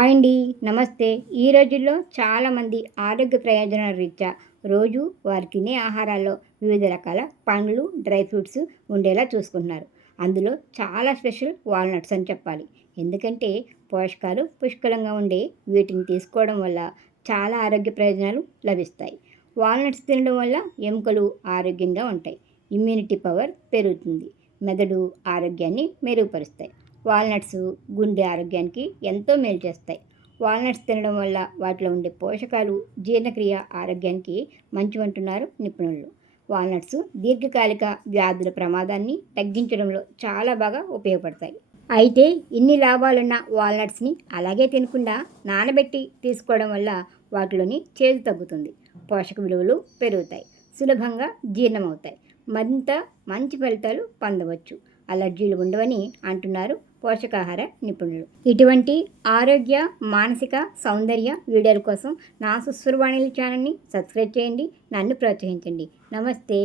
Hi అండి. నమస్తే. ఈ రోజుల్లో చాలామంది ఆరోగ్య ప్రయోజనాల రీత్యా రోజు వారు తినే ఆహారాల్లో వివిధ రకాల పండ్లు డ్రై ఫ్రూట్స్ ఉండేలా చూసుకుంటున్నారు. అందులో చాలా స్పెషల్ వాల్నట్స్ అని చెప్పాలి. ఎందుకంటే పోషకాలు పుష్కలంగా ఉండే వీటిని తీసుకోవడం వల్ల చాలా ఆరోగ్య ప్రయోజనాలు లభిస్తాయి. వాల్నట్స్ తినడం వల్ల ఎముకలు ఆరోగ్యంగా ఉంటాయి. ఇమ్యూనిటీ పవర్ పెరుగుతుంది. మెదడు ఆరోగ్యాన్ని మెరుగుపరుస్తాయి. వాల్నట్స్ గుండె ఆరోగ్యానికి ఎంతో మేలు చేస్తాయి. వాల్నట్స్ తినడం వల్ల వాటిలో ఉండే పోషకాలు జీర్ణక్రియ ఆరోగ్యానికి మంచివంటున్నారు నిపుణులు. వాల్నట్స్ దీర్ఘకాలిక వ్యాధుల ప్రమాదాన్ని తగ్గించడంలో చాలా బాగా ఉపయోగపడతాయి. అయితే ఇన్ని లాభాలున్న వాల్నట్స్ని అలాగే తినకుండా నానబెట్టి తీసుకోవడం వల్ల వాటిలోని చేదు తగ్గుతుంది. పోషక విలువలు పెరుగుతాయి. సులభంగా జీర్ణమవుతాయి. మరింత మంచి ఫలితాలు పొందవచ్చు. అలర్జీలు ఉండవని అంటున్నారు పోషకాహార నిపుణులు. ఇటువంటి ఆరోగ్య మానసిక సౌందర్య వీడియోల కోసం నా సుస్వరవాణిల ఛానల్ని సబ్స్క్రైబ్ చేయండి నన్ను ప్రోత్సహించండి. నమస్తే.